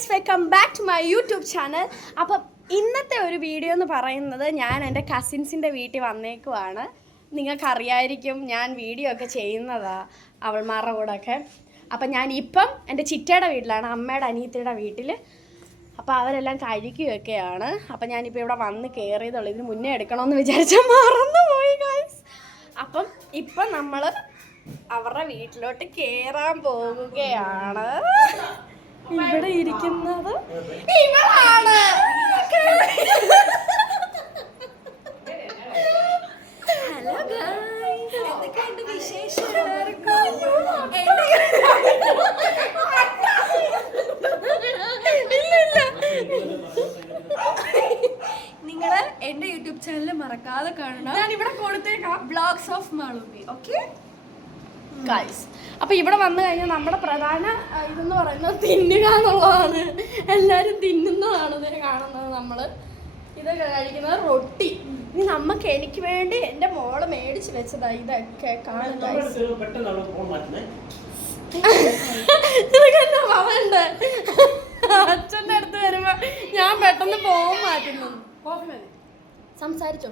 Guys, welcome back to my YouTube channel. അപ്പം ഇന്നത്തെ ഒരു വീഡിയോ എന്ന് പറയുന്നത് ഞാൻ എൻ്റെ കസിൻസിൻ്റെ വീട്ടിൽ വന്നേക്കുവാണ്. നിങ്ങൾക്കറിയായിരിക്കും ഞാൻ വീഡിയോ ഒക്കെ ചെയ്യുന്നതാണ് അവൾമാരുടെ കൂടെയൊക്കെ. അപ്പം ഞാനിപ്പം എൻ്റെ ചിറ്റയുടെ വീട്ടിലാണ്, അമ്മയുടെ അനിയത്തിയുടെ വീട്ടിൽ. അപ്പോൾ അവരെല്ലാം കഴിക്കുകയൊക്കെയാണ്. അപ്പം ഞാനിപ്പോൾ ഇവിടെ വന്ന് കയറിയതുള്ളൂ. ഇതിന് മുന്നേ എടുക്കണമെന്ന് വിചാരിച്ചാൽ മറന്നുപോയി ഗൈസ്. അപ്പം ഇപ്പം നമ്മൾ അവരുടെ വീട്ടിലോട്ട് കയറാൻ പോകുകയാണ്. ഇവിടെ ഇരിക്കുന്നത് ഇവളാണ്. ഹലോ ഗൈസ്, എന്തൊക്കെയുണ്ട് വിശേഷം? നിങ്ങള് എന്റെ യൂട്യൂബ് ചാനൽ മറക്കാതെ കാണണം. ഞാൻ ഇവിടെ കൊടുത്തേക്കാം, vlogs of Malubi. Okay guys. അപ്പോൾ ഇവിടെ വന്നു കഴിഞ്ഞാൽ നമ്മുടെ പ്രധാന ഇതെന്ന് പറയുന്നത് തിന്നുക എന്നുള്ളതാണ്. എല്ലാവരും തിന്നുന്നതാണ് ഇതിന് കാണുന്നത്. നമ്മൾ ഇത് കഴിക്കുന്നത് റൊട്ടി. ഇനി എനിക്ക് വേണ്ടി എൻ്റെ മോള് മേടിച്ച് വെച്ചതാ ഇതൊക്കെ കാണുന്നത്. അവണ്ട് അച്ഛൻ്റെ അടുത്ത് വരുമ്പോൾ ഞാൻ പെട്ടെന്ന് ഫോൺ മാറ്റുന്നു. കോഫി മതി, സംസാരിച്ചോ.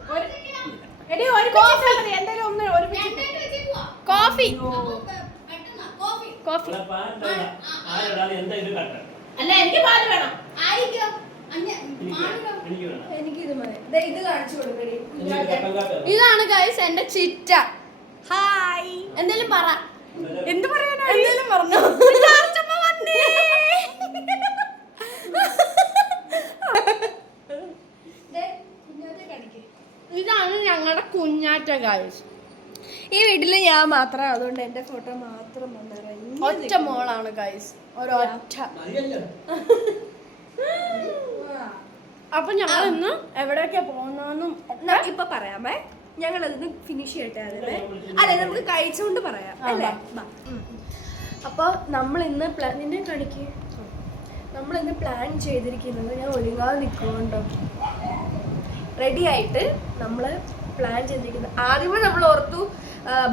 കോഫി കോഫി അല്ല, എനിക്ക് പാല് വേണം. എനിക്ക് ഇത് മതി. ഇത് കാണിച്ചു കൊടുക്കണേ. ഇതാണ് ഗൈസ് എന്റെ ചിറ്റ. ഹായ്. എന്തേലും പറ. എന്ത് പറയാനാ? എന്തേലും പറഞ്ഞോ. ഇതാണ് ഞങ്ങളുടെ കുഞ്ഞാറ്റ ഗൈസ്. ഈ വീട്ടില് ഞാൻ മാത്രം, അതുകൊണ്ട് എന്റെ ഫോട്ടോ മാത്രം ഒറ്റ മോളാണ് ഗൈസ്, ഒരൊറ്റ. അപ്പൊ ഞങ്ങൾ ഇന്ന് എവിടെയൊക്കെ പോകുന്നെന്നും ഇപ്പൊ പറയാമേ. ഞങ്ങൾ അതിന് ഫിനിഷ് ചെയ്യട്ടെ. അല്ലെ, നമുക്ക് കഴിച്ചുകൊണ്ട് പറയാം അല്ലേ? അപ്പൊ നമ്മൾ ഇന്ന് പ്ലാൻ ചെയ്തിരിക്കുന്നത്, ഞാൻ ഒരുങ്ങാതെ നിൽക്കുന്നുണ്ടോ, റെഡി ആയിട്ട് നമ്മൾ പ്ലാൻ ചെയ്തിരിക്കുന്നത്. ആദ്യമേ നമ്മൾ ഓർത്തു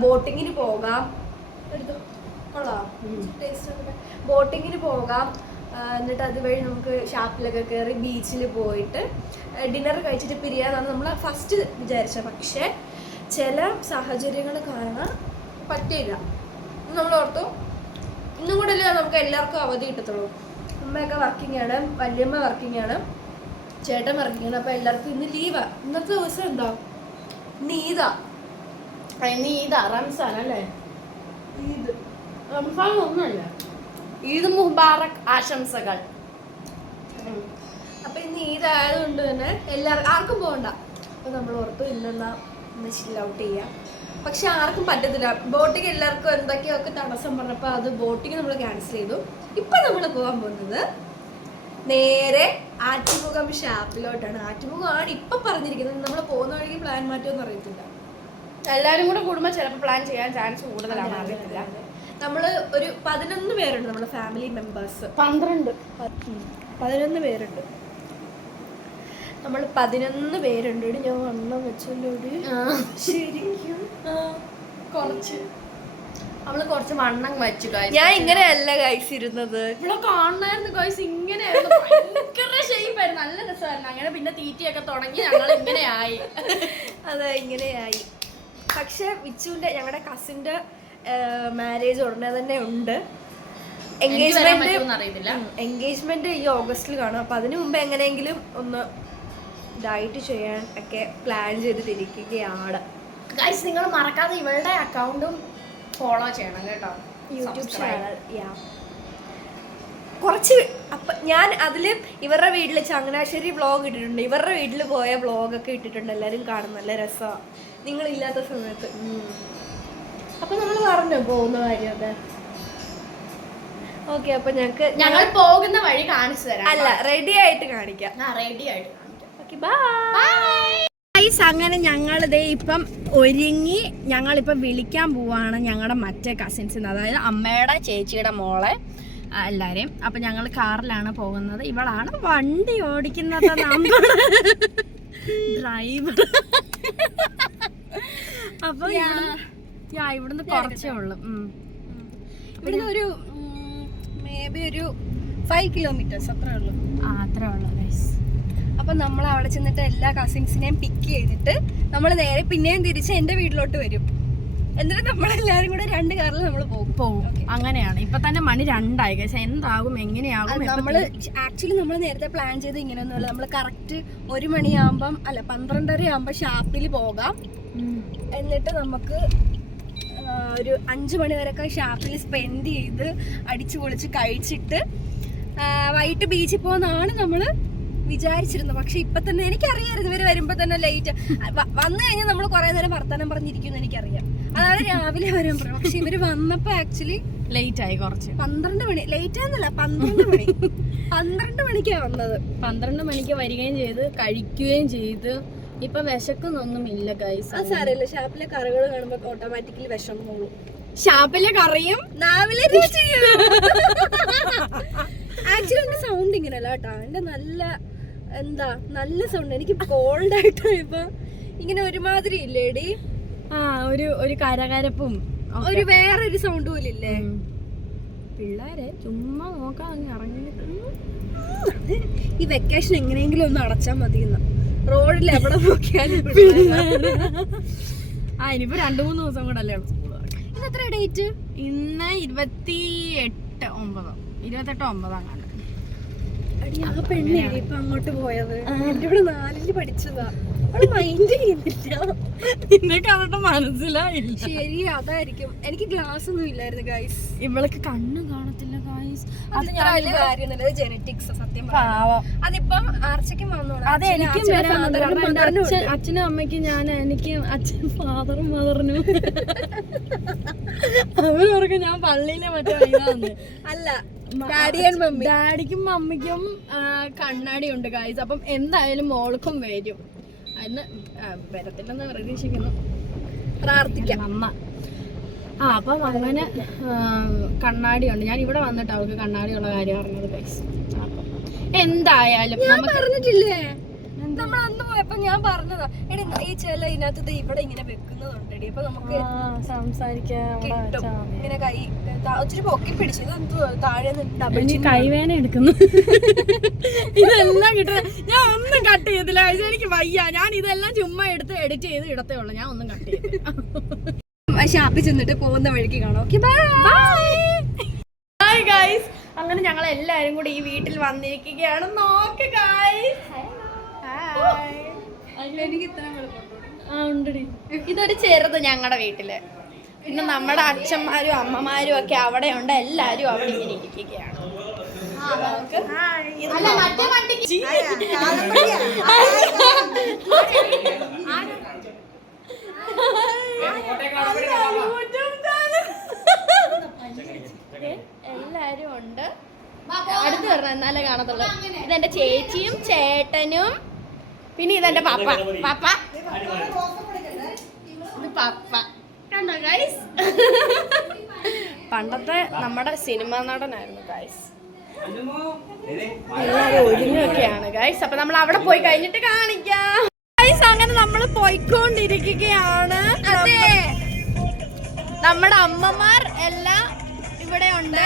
ബോട്ടിങ്ങിന് പോകാം. ബോട്ടിങ്ങിന് പോകാം, എന്നിട്ട് അതുവഴി നമുക്ക് ഷാപ്പിലൊക്കെ കയറി ബീച്ചിൽ പോയിട്ട് ഡിന്നർ കഴിച്ചിട്ട് പിരിയാന്നാണ് നമ്മൾ ഫസ്റ്റ് വിചാരിച്ചത്. പക്ഷേ ചില സാഹചര്യങ്ങൾ കാരണം പറ്റിയില്ല. നമ്മൾ ഓർത്തു ഇന്നും കൂടെ അല്ലേ നമുക്ക് എല്ലാവർക്കും അവധി കിട്ടത്തുള്ളൂ. അമ്മയൊക്കെ വർക്കിംഗ് ആണ്, വല്യമ്മ വർക്കിംഗ് ആണ്, ചേട്ടൻ വർക്കിംഗ് ആണ്. അപ്പോൾ എല്ലാവർക്കും ഇന്ന് ലീവാണ്. ഇന്നത്തെ ദിവസം എന്താ? നീതാ റംസാൻ അല്ലേ? റംസാൻ ഒന്നുമല്ല, ഈദ് മുബാറക് ആശംസകൾ. അപ്പൊ ഇന്ന് ഈദായതുകൊണ്ട് തന്നെ ആർക്കും പോകണ്ട. അപ്പൊ നമ്മൾ ഓർത്തു ഇന്ന് ചിൽ ഔട്ട് ചെയ്യാം. പക്ഷെ ആർക്കും പറ്റത്തില്ല. ബോട്ടിങ് എല്ലാവർക്കും എന്തൊക്കെയൊക്കെ തടസ്സം പറഞ്ഞപ്പോൾ അത് ബോട്ടിങ് നമ്മൾ ക്യാൻസൽ ചെയ്തു. ഇപ്പൊ നമ്മൾ പോകാൻ പോകുന്നത് നേരെ ആറ്റുമുഖം ഷാപ്പിലോട്ടാണ്. ആറ്റുമുഖമാണ് ഇപ്പൊ പറഞ്ഞിരിക്കുന്നത്. നമ്മൾ പോകുന്ന വഴിക്ക് പ്ലാൻ മാറ്റുമെന്ന് അറിയത്തില്ല. എല്ലാരും കൂടെ കൂടുമ്പോൾ ചിലപ്പോൾ പ്ലാൻ ചെയ്യാൻ ചാൻസ് കൂടുതലാണ്, അറിയത്തില്ല. നമ്മള് ഒരു 11 പേരുണ്ട്, നമ്മളെ ഫാമിലി മെമ്പേഴ്സ്. 11 പേരുണ്ട്. നമ്മൾ 11 പേരുണ്ട്. ഞാൻ വണ്ണം വെച്ചല്ലോടി. ശരിക്കും കുറച്ച് വണ്ണം വെച്ചു. ഞാൻ ഇങ്ങനെയല്ല ഗൈസ് ഇരുന്നത്. ഇവിടെ കാണണായിരുന്നു ഗൈസ്, ഇങ്ങനെയായിരുന്നു. ഭയങ്കര ഷേപ്പായിരുന്നു, നല്ല രസമായിരുന്നു. അങ്ങനെ പിന്നെ തീറ്റയൊക്കെ തുടങ്ങി ഞങ്ങൾ ഇങ്ങനെയായി. അതെ, ഇങ്ങനെയായി. പക്ഷെ വിച്ചുവിന്റെ, ഞങ്ങളുടെ കസിന്റെ മാരേജ് ഉടനെ തന്നെ ഉണ്ട്. എൻഗേജ്മെന്റ് ഈ ഓഗസ്റ്റിൽ കാണും. അപ്പൊ അതിനു മുമ്പ് എങ്ങനെയെങ്കിലും ഒന്ന് ഡയറ്റ് ചെയ്യാൻ ഒക്കെ പ്ലാൻ ചെയ്തിട്ടിരിക്കുകയാണ്. ഗൈസ്, നിങ്ങൾ മറക്കാതെ ഇവളുടെ അക്കൗണ്ടും ഫോളോ ചെയ്യണം കേട്ടോ, യൂട്യൂബ് ചാനൽ. കുറച്ച് അപ്പം ഞാൻ അതിൽ ഇവരുടെ വീട്ടിൽ ചങ്ങനാശ്ശേരി വ്ളോഗ് ഇട്ടിട്ടുണ്ട്. ഇവരുടെ വീട്ടിൽ പോയ വ്ളോഗൊക്കെ ഇട്ടിട്ടുണ്ട്. എല്ലാവരും കാണും, നല്ല രസമാണ് നിങ്ങളില്ലാത്ത സമയത്ത്. അപ്പൊ നമ്മൾ പറഞ്ഞു പോകുന്ന കാര്യമൊക്കെ. ഓക്കെ, അപ്പൊ ഞങ്ങൾ പോകുന്ന വഴി കാണിച്ചു തരാം. അല്ല, റെഡി ആയിട്ട് കാണിക്കാം. റെഡി ആയിട്ട് കാണിക്കാം. Okay, bye. അങ്ങനെ ഞങ്ങളിതേ ഇപ്പം ഒരുങ്ങി ഞങ്ങളിപ്പം വിളിക്കാൻ പോവാണ് ഞങ്ങളുടെ മറ്റേ കസിൻസിന്, അതായത് അമ്മയുടെ ചേച്ചിയുടെ മോളെ എല്ലാവരെയും. അപ്പം ഞങ്ങൾ കാറിലാണ് പോകുന്നത്. ഇവളാണ് വണ്ടി ഓടിക്കുന്നത്, നമ്മുടെ ഡ്രൈവർ. അപ്പം ഇവിടുന്ന് കുറച്ചേ ഉള്ളു. ഇവിടുന്ന് ഒരു മേ ബി ഒരു 5 kilometers അത്രേ ഉള്ളൂ. അത്രേ ഉള്ളൂ ഗൈസ്. അപ്പൊ നമ്മൾ അവിടെ ചെന്നിട്ട് എല്ലാ കസിൻസിനെയും പിക്ക് ചെയ്തിട്ട് നമ്മൾ നേരെ പിന്നെയും തിരിച്ച് എന്റെ വീട്ടിലോട്ട് വരും. എന്നിട്ട് നമ്മളെല്ലാരും കൂടെ 2 കാറിൽ നമ്മൾ പോകും. അങ്ങനെയാണ്. ഇപ്പൊ തന്നെ മണി 2 ഗൈസ്. എന്താകും എങ്ങനെയാകും? നമ്മള് ആക്ച്വലി നമ്മൾ നേരത്തെ പ്ലാൻ ചെയ്ത് ഇങ്ങനെയൊന്നുമല്ല. നമ്മൾ കറക്റ്റ് 1 മണിയാകുമ്പം 12:30 ആകുമ്പോ ഷാപ്പിൽ പോകാം. എന്നിട്ട് നമുക്ക് ഒരു 5 മണി വരെയൊക്കെ ഷാപ്പിൽ സ്പെൻഡ് ചെയ്ത് അടിച്ചു പൊളിച്ച് കഴിച്ചിട്ട് വൈകിട്ട് ബീച്ചിൽ പോകുന്നതാണ് നമ്മള് വിചാരിച്ചിരുന്നത്. പക്ഷെ ഇപ്പൊ തന്നെ എനിക്കറിയാമായിരുന്നു ഇവര് വരുമ്പോ തന്നെ ലേറ്റ് വന്നു കഴിഞ്ഞാൽ നമ്മൾ കുറെ നേരം വർത്തമാനം പറഞ്ഞിരിക്കും എനിക്കറിയാം. അതാണ് രാവിലെ വരാൻ പറയാം. പക്ഷെ ഇവര് വന്നപ്പോ ആക്ച്വലി ലേറ്റ് ആയി കുറച്ച്. 12 മണി. ലേറ്റ് ആയിരുന്നില്ല, 12 മണി. 12 മണിക്കാണ് വന്നത്. 12 മണിക്ക് വരികയും ചെയ്ത് കഴിക്കുകയും ചെയ്ത്. ഇപ്പൊ വിശക്കുന്നൊന്നും ഇല്ല ഗൈസ്. അത് സാരമില്ല, ഷാപ്പിലെ കറികൾ കാണുമ്പോ ഓട്ടോമാറ്റിക്കലി വിഷമോളൂ. ഷാപ്പിലെ കറിയും നാവിലെ ആക്ച്വലി എന്റെ സൗണ്ട് ഇങ്ങനെയല്ല കേട്ടോ. എന്റെ നല്ല സൗണ്ട്. എനിക്ക് കോൾഡ് ആയിട്ടോ ഇപ്പൊ ഇങ്ങനെ ഒരുമാതിരി ഇല്ലേടി. ഒരു കരകരപ്പും ഒരു വേറൊരു സൗണ്ട് പോലും ഇല്ലേ. പിള്ളേരെ ചുമ്മാ നോക്കാൻ ഇറങ്ങിയിട്ട് ഈ വെക്കേഷൻ എങ്ങനെയെങ്കിലും ഒന്ന് അടച്ചാൽ മതി. റോഡിൽ എവിടെ നോക്കിയാലും ഇനിയിപ്പോ 2-3 ദിവസം കൂടെ അല്ലേ സ്കൂൾ. ഇന്ന് എത്ര ഡേറ്റ്? ഇന്ന് 28/9 അങ്ങനെ. ആ പെണ്ണ് ഇപ്പൊ അങ്ങോട്ട് പോയത് എന്റെ ഇവിടെ 4ല് പഠിച്ചതാ. അവള് മൈൻഡ് ചെയ്യുന്നില്ല. നിന്നെ കണ്ടിട്ട് മനസ്സിലായില്ല. ശരി, അതായിരിക്കും. എനിക്ക് ഗ്ലാസ് ഒന്നും ഇല്ലായിരുന്നു ഗൈസ്. ഇവൾക്ക് കണ്ണ് കാണത്തില്ല ഗൈസ്. അത് കാര്യമൊന്നുമില്ല, ജെനറ്റിക്സ് സത്യം. അതിപ്പം ആർച്ചയ്ക്കും വന്നോളാം. അത് എനിക്കും അച്ഛനും അമ്മയ്ക്കും എനിക്ക് അച്ഛൻ ഫാദറും മദറിനും അവരവർക്ക് ഞാൻ പള്ളിയിലെ മറ്റേ അല്ല ഡാഡിക്കും മമ്മിക്കും കണ്ണാടി ഉണ്ട് ഗൈസ്. അപ്പം എന്തായാലും മോൾക്കും വരും. അതിന് വരത്തില്ലെന്ന് പ്രതീക്ഷിക്കുന്നു, പ്രാർത്ഥിക്കാം. അമ്മ അപ്പം അങ്ങനെ കണ്ണാടി ഉണ്ട്. ഞാൻ ഇവിടെ വന്നിട്ട് അവൾക്ക് കണ്ണാടിയുള്ള കാര്യം അറിഞ്ഞത് ഗൈസ്. അപ്പം എന്തായാലും പറഞ്ഞിട്ടില്ലേ നമ്മൾ അന്ന് പോയപ്പോ ഞാൻ പറഞ്ഞതാ. എടി ഈ ചില ഇതിനകത്ത് ഇവിടെ ഇങ്ങനെ വെക്കുന്നതുണ്ടെടി. അപ്പൊ നമുക്ക് സംസാരിക്കാൻ ഇങ്ങനെ കൈ ഒത്തിരി പൊക്കി പിടിച്ചത് താഴെ കൈവേന എടുക്കുന്നു. ഇതെല്ലാം കിട്ടുന്നത് ഞാൻ ഒന്നും കട്ട് ചെയ്തില്ല. എനിക്ക് വയ്യ. ഞാൻ ഇതെല്ലാം ചുമ്മാ എടുത്ത് എഡിറ്റ് ചെയ്ത് ഇടത്തേ ഉള്ളൂ. ഞാൻ ഒന്നും കട്ട് ചെയ്തില്ല. ഷാപ്പിൽ ചെന്നിട്ട് പോകുന്ന വഴിക്ക് കാണാം. Okay, bye guys. അങ്ങനെ ഞങ്ങൾ എല്ലാരും കൂടി ഈ വീട്ടിൽ വന്നിരിക്കുകയാണ്. നോക്ക് ഗൈസ്. ഇതൊരു ചെറുത് ഞങ്ങളുടെ വീട്ടില്. പിന്നെ നമ്മുടെ അച്ഛന്മാരും അമ്മമാരും ഒക്കെ അവിടെ ഉണ്ട്. എല്ലാരും അവിടെ ഇങ്ങനെ ഇരിക്കുകയാണ്. എല്ലാരും ഉണ്ട്. അടുത്ത് വരണം എന്നാലേ കാണത്തുള്ളൂ. ഇതെന്റെ ചേച്ചിയും ചേട്ടനും പിന്നെ ഇതെന്റെ പപ്പ. ഇത് പപ്പ. കണ്ടോ ഗൈസ്? പണ്ടത്തെ നമ്മുടെ സിനിമാ നടനായിരുന്നു ഗൈസ്. എല്ലാരും ഒരുങ്ങൊക്കെയാണ് ഗൈസ്. അപ്പൊ നമ്മൾ അവിടെ പോയി കഴിഞ്ഞിട്ട് കാണിക്കാം ഗൈസ്. അങ്ങനെ നമ്മൾ പോയിക്കൊണ്ടിരിക്കുകയാണ്. അതെ, നമ്മുടെ അമ്മമാർ എല്ലാം ഇവിടെ ഉണ്ട്.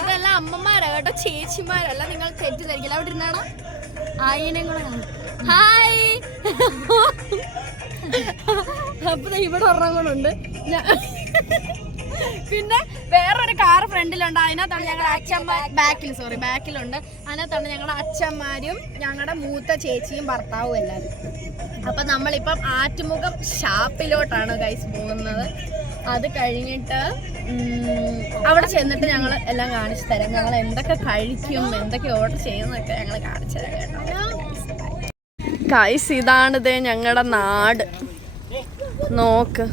ഇതെല്ലാം അമ്മമാരാ കേട്ടോ, ചേച്ചിമാരല്ല. നിങ്ങൾ തെറ്റിദ്ധരിക്കില്ല. അവിടെ ഇരുന്നാണോ ആയിനങ്ങളും. ഹായ്. അപ്പൊ ഇവിടെ ഒരെണ്ണങ്ങളുണ്ട്. പിന്നെ വേറൊരു കാർ ഫ്രണ്ടിലുണ്ട്. അതിനകത്താണ് ഞങ്ങളുടെ അച്ഛന്മാർ ബാക്കിലുണ്ട്. അതിനകത്താണ് ഞങ്ങളുടെ അച്ഛന്മാരും ഞങ്ങളുടെ മൂത്ത ചേച്ചിയും ഭർത്താവും എല്ലാവരും. അപ്പൊ നമ്മളിപ്പം ആറ്റുമുഖം ഷാപ്പിലോട്ടാണ് ഗൈസ് പോകുന്നത്. അത് കഴിഞ്ഞിട്ട് അവിടെ ചെന്നിട്ട് ഞങ്ങൾ എല്ലാം കാണിച്ചു തരാം. ഞങ്ങൾ എന്തൊക്കെ കഴിക്കും, എന്തൊക്കെ ഓർഡർ ചെയ്യുന്നതൊക്കെ ഞങ്ങൾ കാണിച്ചു തരാം കേട്ടോ ഗൈസ്. ഇതാണിത് ഞങ്ങളുടെ നാട്. നോക്ക്,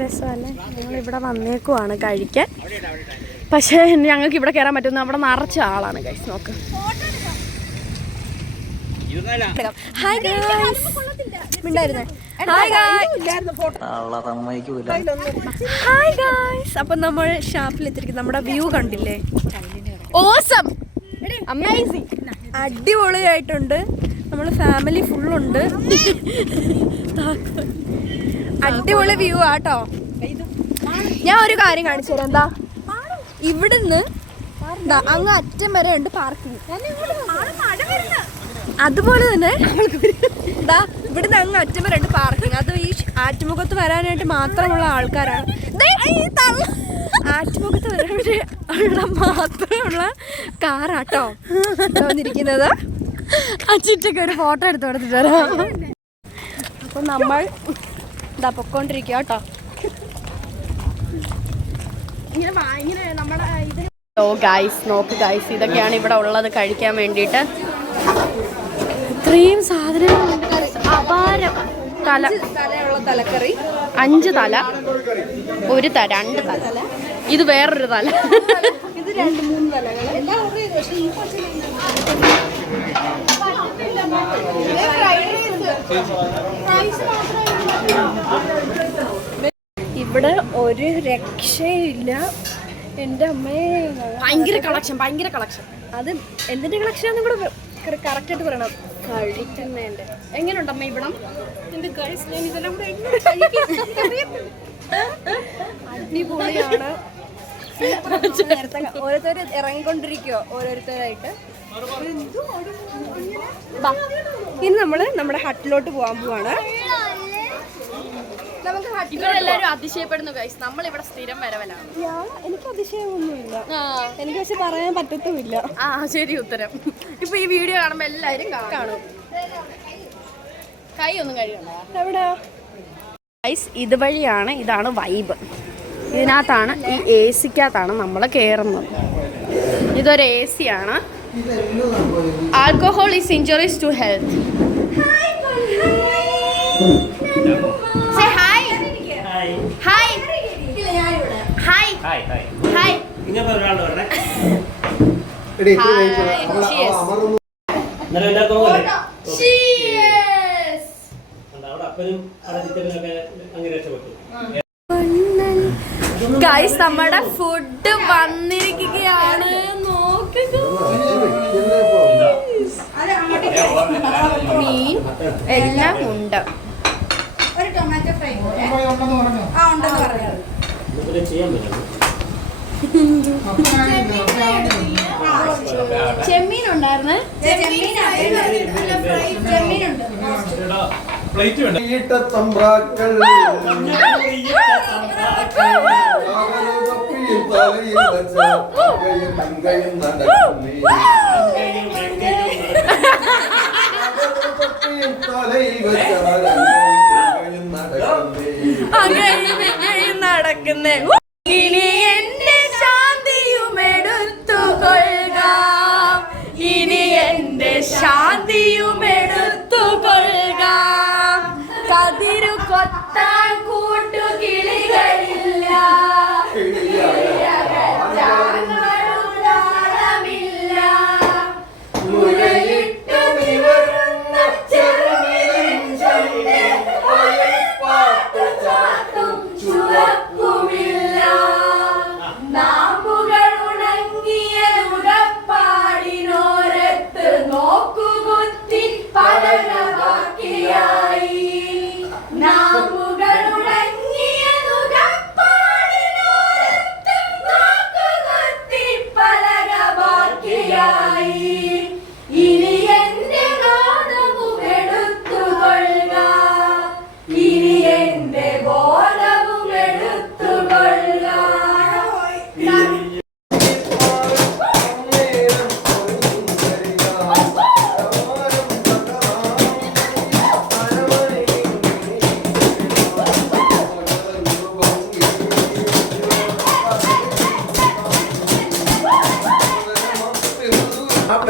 രസമല്ലേ? ഞങ്ങളിവിടെ വന്നേക്കുവാണ് കഴിക്കാൻ. പക്ഷേ ഞങ്ങൾക്ക് ഇവിടെ കയറാൻ പറ്റുന്ന അവിടെ നിറച്ച ആളാണ് ഗൈസ്. നോക്ക്. Hi guys. Hi guys. അപ്പൊ നമ്മൾ ഷാപ്പിലെത്തിരിക്കും. നമ്മുടെ വ്യൂ കണ്ടില്ലേ? ഓസം, അമേസിങ്, അടിപൊളിയായിട്ടുണ്ട്. നമ്മള് ഫാമിലി ഫുള്ളുണ്ട്. അടിപൊളി വ്യൂ ആട്ടോ. ഞാൻ ഒരു കാര്യം കാണിച്ചു തരാം. എന്താ, ഇവിടുന്ന് അങ്ങ് അറ്റം വരെ ഉണ്ട് പാർക്കിംഗ്. അതുപോലെ തന്നെ ഇവിടുന്ന് അങ്ങ് അറ്റം വരെ ഉണ്ട് പാർക്കിംഗ്. അത് ഈ ആറ്റുമുഖത്ത് വരാനായിട്ട് മാത്രമുള്ള ആൾക്കാരാണ്. ആറ്റുമുഖത്ത് വരാനുള്ള മാത്രമുള്ള കാറാട്ടോ വന്നിരിക്കുന്നത്. അച്ചിട്ടൊക്കെ ഒരു ഫോട്ടോ എടുത്ത് കൊടുത്തിട്ട് വരാം. അപ്പൊ നമ്മൾ ഇതാ പൊക്കോണ്ടിരിക്കുക കേട്ടോ. ഓ ഗൈസ്, നോക്ക് ഗൈസ്, ഇതൊക്കെയാണ് ഇവിടെ ഉള്ളത് കഴിക്കാൻ വേണ്ടിയിട്ട്. ഇത്രയും സാധനങ്ങളുണ്ട്. അപാരം. തലയുള്ള തലക്കറി, 5 തല, 1 തല, 2 തല, ഇത് വേറൊരു തല, ഇത് 2-3 തലകൾ എല്ലാം ഓർഡർ ചെയ്തു. പക്ഷേ ഈ ഇവിടെ ഒരു രക്ഷയില്ല. എൻ്റെ അമ്മേ, ഭയങ്കര കളക്ഷൻ, ഭയങ്കര കളക്ഷൻ. അത് എന്തിന്റെ കളക്ഷനാന്നും കൂടെ കറക്റ്റ് ആയിട്ട് പറയണം. കഴിക്കുന്നതിന്റെ എങ്ങനെയുണ്ടമ്മ ഇവിടം? എന്റെ ഗൈസ്, ഞാൻ ഇതെല്ലാം കൂടെ അടിപൊളിയാണ്. ഓരോരുത്തർ ഇറങ്ങിക്കൊണ്ടിരിക്കുവോ ഓരോരുത്തരായിട്ട്. ഇനി നമ്മള് നമ്മുടെ ഹട്ടിലോട്ട് പോകാൻ പോവാണ്. ഇവരെല്ലാരും അതിശയപ്പെടുന്നു ഗൈസ്, നമ്മൾ ഇവിടെ സ്ഥിരം വരവലാണ്. എനിക്ക് അതിശയമൊന്നുമില്ല, എനിക്ക് പക്ഷെ പറയാൻ പറ്റത്തുമില്ല. ആ ശരി ഉത്തരം. ഇപ്പൊ ഈ വീഡിയോ കാണുമ്പോ എല്ലാരും കാണും. കൈ ഒന്നും കഴിയണ്ട. എവിടെ ഗൈസ്, ഇതുവഴിയാണ്, ഇതാണ് വൈബ്. ഇതിനകത്താണ്, ഈ എ സിക്കകത്താണ് നമ്മൾ കയറുന്നത്. ഇതൊരു എ സി ആണ്. Alcohol is injurious to health. Hi hi hi. Guys, നമ്മുടെ ഫുഡ് വന്നിരിക്കുകയാണ്. നോക്കുക, മീൻ എല്ലാം ഉണ്ട്. ഒരു ടൊമാറ്റോ ഫ്രൈ ഉണ്ടെന്ന് പറഞ്ഞു. ചെമ്മീൻ ഉണ്ടായിരുന്നു. ചെമ്മീനുണ്ട്. നടക്കുന്നേ. ഇനി എന്റെ ശാന്തിയും എടുത്തുകൊള്ളുക, ഇനി എന്റെ ശാന്തിയും എടുത്തുകൊള്ളുക. കതിരു കൊത്താൻ കൂട്ടുകിളികളില്ല, മുരയിട്ടു നിവരുന്ന ചെറുമിഴിഞ്ചൊല്ല് പാട്ടു ചാത്തും ചുവപ്പുമില്ല. നാമ്പുകൾ ഉണങ്ങിയ ഉടപ്പാടിനോരത്ത് നോക്കുകുത്തി പലക ബാക്കിയായി. നാമ്പുകൾ ഉണങ്ങിയ ഉടപ്പാടിനോരത്ത് നോക്കുകുത്തി പലക ബാക്കിയായി. ഇനി എന്റെ നാദവും എടുത്തുകൊള്ളുക, ഇനി എന്റെ ബോധവും എടുത്തുകൊള്ളുക.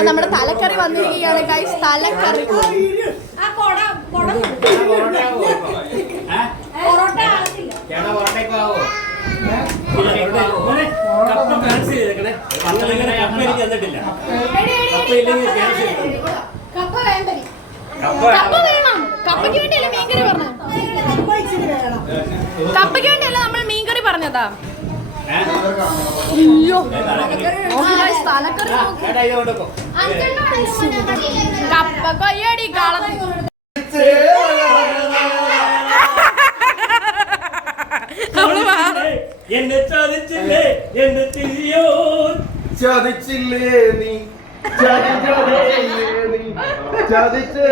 നമ്മുടെ തലക്കറി വന്നിരിക്കുകയാണ് ഗൈസ്, തലക്കറി. കപ്പയ്ക്ക് വേണ്ടിയല്ല മീൻകറി പറഞ്ഞത്. കപ്പയ്ക്ക് വേണ്ടിയല്ല നമ്മൾ മീൻകറി പറഞ്ഞതാ. അയ്യോ, തലക്കറി കപ്പ കൊയ്യടി കളത്തി. എന്നെ ചതിച്ചില്ലേ, എന്നെ തിരിയോ ചതിച്ചില്ലേ നീ ചതിച്ചേ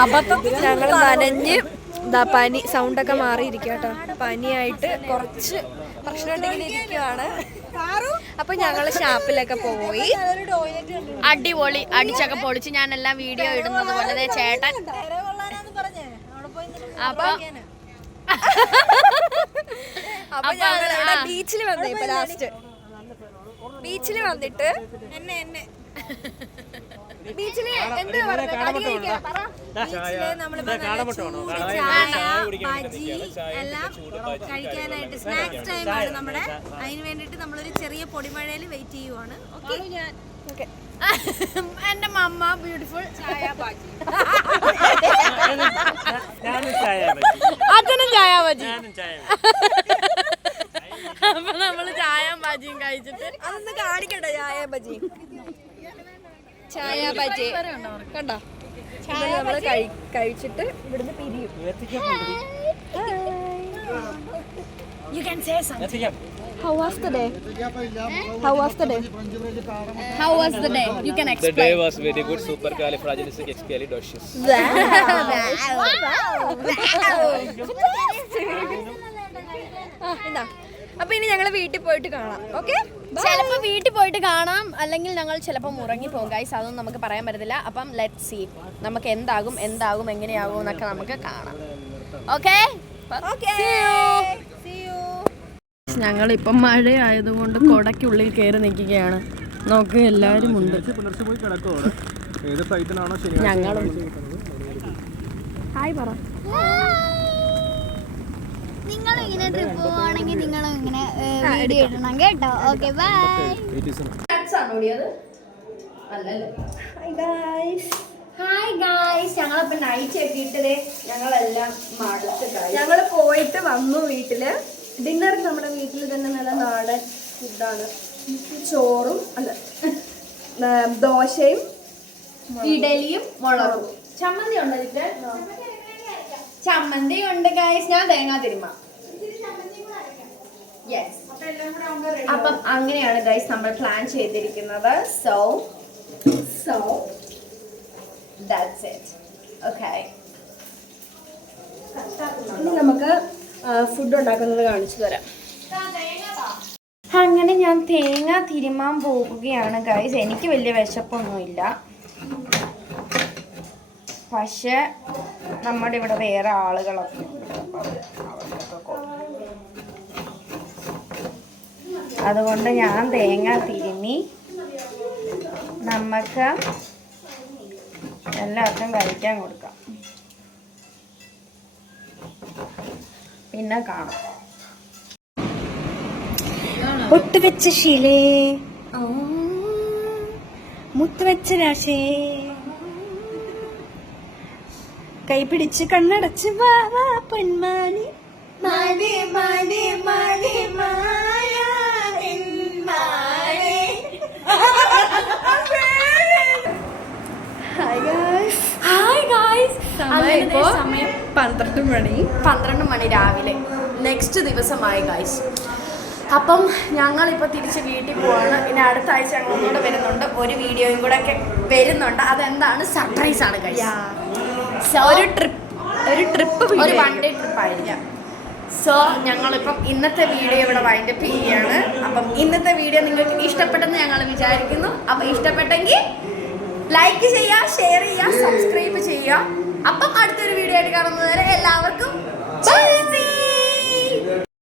അബദ്ധത്തിൽ ഞങ്ങൾ നനഞ്ഞ് പനി സൗണ്ടൊക്കെ മാറിയിരിക്കട്ടോ. പനിയായിട്ട് കുറച്ച് പ്രശ്നം ഉണ്ടെങ്കിൽ ഇരിക്കുവാണ്. അപ്പൊ ഞങ്ങള് ഷാപ്പിലൊക്കെ പോയി അടിപൊളി അടിച്ചൊക്കെ പൊളിച്ച് ഞാൻ എല്ലാം വീഡിയോ ഇടുന്നത് പോലെ ചേട്ടൻ. അപ്പൊ ഞങ്ങൾ ബീച്ചിൽ വന്നേ. ഇപ്പൊ ലാസ്റ്റ് ബീച്ചിൽ വന്നിട്ട് ബീച്ചില് എന്താ പറയുക, ബജി എല്ലാം കഴിക്കാനായിട്ട് സ്നാക്സ് ടൈമാണ് നമ്മുടെ. അതിന് വേണ്ടിട്ട് നമ്മളൊരു ചെറിയ പൊടിമഴയിൽ വെയിറ്റ് ചെയ്യുവാണ്. ഓക്കെ, എന്റെ മമ്മ ബ്യൂട്ടിഫുൾ ചായ ബാജി, അച്ഛനും ചായ ബാജി. അപ്പൊ നമ്മള് ചായ ബാജിയും കഴിച്ചിട്ട് അതൊന്ന് കാണിക്കട്ടെ. ചായ ബജി കണ്ടോ? നമ്മള് കഴിച്ചിട്ട് ഇവിടുന്ന് പിരിയും. You can say something. How was the day? How was the day? How was the day? You can The explain. day was very good. Supercalifragilisticexpialidocious. എന്താ? അപ്പൊ ഇനി ഞങ്ങള് വീട്ടിൽ പോയിട്ട് കാണാം. ഓക്കെ, ചിലപ്പോ വീട്ടിൽ പോയിട്ട് കാണാം, അല്ലെങ്കിൽ ഞങ്ങൾ ചിലപ്പോൾ ഉറങ്ങിപ്പോകും ഗൈസ്. അതൊന്നും നമുക്ക് പറയാൻ പറ്റത്തില്ല. അപ്പം ലെറ്റ് സീ, നമുക്ക് എന്താകും എങ്ങനെയാകും എന്നൊക്കെ നമുക്ക് കാണാം. ഓക്കെ, ഞങ്ങളിപ്പം മഴ ആയതുകൊണ്ട് കൊടയ്ക്കുള്ളിൽ കയറി നിൽക്കുകയാണ്. നോക്ക്, എല്ലാവരും ഉണ്ട്. ഞങ്ങളും ഹായ് പറ. നിങ്ങൾ ഇങ്ങനെ ട്രിപ്പ് പോവാണെങ്കിൽ നിങ്ങൾ ഇങ്ങനെ വീഡിയോ ഇടണം കേട്ടോ. Okay, bye. ഹായ് ഗായ്സ്, ഞങ്ങളിപ്പോൾ നൈറ്റ് എത്തിയിട്ടേ ഞങ്ങളെല്ലാം മടുത്ത് കഴിയും. ഞങ്ങള് പോയിട്ട് വന്നു വീട്ടില്. ഡിന്നർ നമ്മുടെ വീട്ടിൽ തന്നെ നല്ല നാടൻ ഫുഡാണ്. ചോറും ദോശയും ഇഡലിയും മുളകും. ചമ്മന്തി ഉണ്ടോ ഇതിന്റെ? ചമ്മന്തി ഉണ്ട് ഗായ്സ്. ഞാൻ തേങ്ങാ തിരുമ്മ. യെസ്, അപ്പം അങ്ങനെയാണ് ഗൈസ് നമ്മൾ പ്ലാൻ ചെയ്തിരിക്കുന്നത്. So that's it. ഓക്കെ, ഇനി നമുക്ക് ഫുഡ് ഉണ്ടാക്കുന്നത് കാണിച്ചു തരാം. അങ്ങനെ ഞാൻ തേങ്ങ തിരുമാൻ പോവുകയാണ് ഗൈസ്. എനിക്ക് വലിയ വിശപ്പൊന്നുമില്ല, പക്ഷെ നമ്മുടെ ഇവിടെ വേറെ ആളുകളൊക്കെ ഉണ്ട്. അതുകൊണ്ട് ഞാൻ തേങ്ങ തിരുമ്മി നമുക്ക് എല്ലാവർക്കും കഴിക്കാൻ കൊടുക്കാം. പിന്നെ കാണാം. ഒട്ടുവെച്ച ശീലേ, മുത്തുവെച്ച രാശേ, കൈപിടിച്ച് കണ്ണടച്ച് വാ വാ പൊന്മാനി, മാലേ മാലേ മാലേ മായാ എന്മാലേ. ഹായ് ഗായ്സ്, സമയം 12 മണി രാവിലെ. നെക്സ്റ്റ് ദിവസമായി ഗായ്സ്. അപ്പം ഞങ്ങളിപ്പോൾ തിരിച്ച് വീട്ടിൽ പോവാണ്. ഇനി അടുത്ത ആഴ്ച ഞങ്ങൾ ഒന്നുകൂടെ വരുന്നുണ്ട്. ഒരു വീഡിയോയും കൂടെ ഒക്കെ വരുന്നുണ്ട്. അതെന്താണ്? സർപ്രൈസ് ആണ് ഗൈസ്. ഒരു ട്രിപ്പ് ഒരു വൺ ഡേ ട്രിപ്പ് ആയിരിക്കാം. സോ ഞങ്ങളിപ്പം ഇന്നത്തെ വീഡിയോ ഇവിടെ വൈൻഡപ്പ് ചെയ്യുകയാണ്. അപ്പം ഇന്നത്തെ വീഡിയോ നിങ്ങൾക്ക് ഇഷ്ടപ്പെട്ടെന്ന് ഞങ്ങൾ വിചാരിക്കുന്നു. അപ്പം ഇഷ്ടപ്പെട്ടെങ്കിൽ ലൈക്ക് ചെയ്യുക, ഷെയർ ചെയ്യുക, സബ്സ്ക്രൈബ് ചെയ്യുക. അപ്പം അടുത്തൊരു വീഡിയോ ആയിട്ട് കാണുന്നത് വരെ എല്ലാവർക്കും ബൈ.